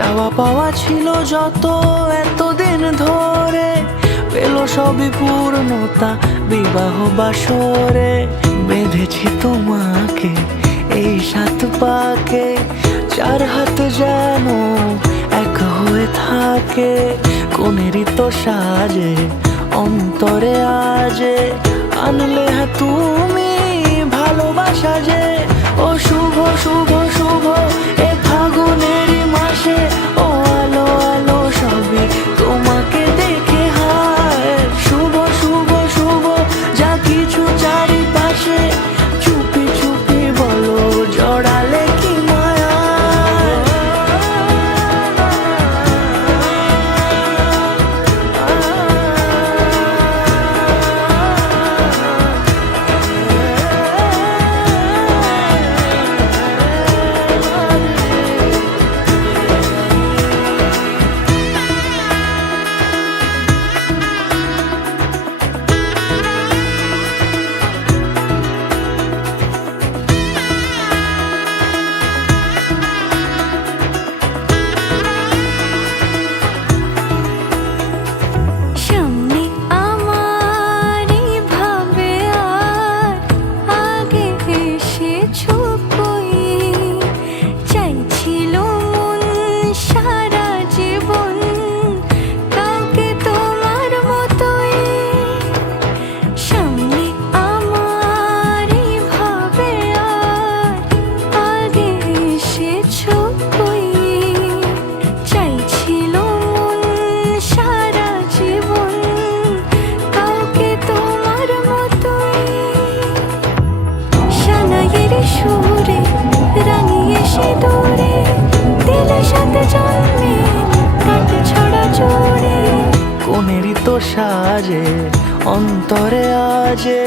চাওয়া পাওয়া ছিল যত এতদিন ধরে, পেল সবই পূর্ণতা বিবাহ বাসরে। বেঁধেছি তোমাকে এই 7 পাকে, 4 হাত যেন এক হয়ে থাকে। কোনেরই তো সাজে অন্তরে আজে, আনলে তুমি ভালোবাসা যে। ও শুভ শুভ শুভ এ ফাগুনেরই মাসে, ও আলো আলো সবই তোমাকে দেখে হায়। শুভ শুভ শুভ যা কিছু চারিপাশে, চুপি চুপি বলো জড়ালে কি মায়া। সুরে রাঙিয়ে সে দূরে দিলে সাথে জন্মে কাটে ছড়া জোরে। কোনেরই তো সাজে অন্তরে আজে,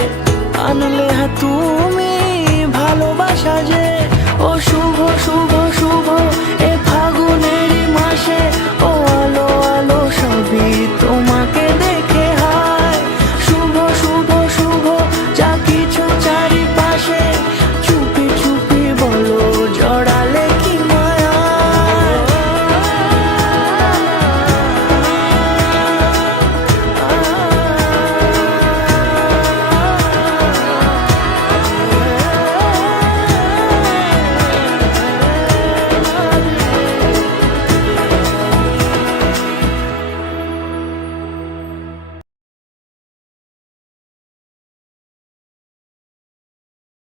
আনলে তুমি ভালোবাসা যে। ও শুভ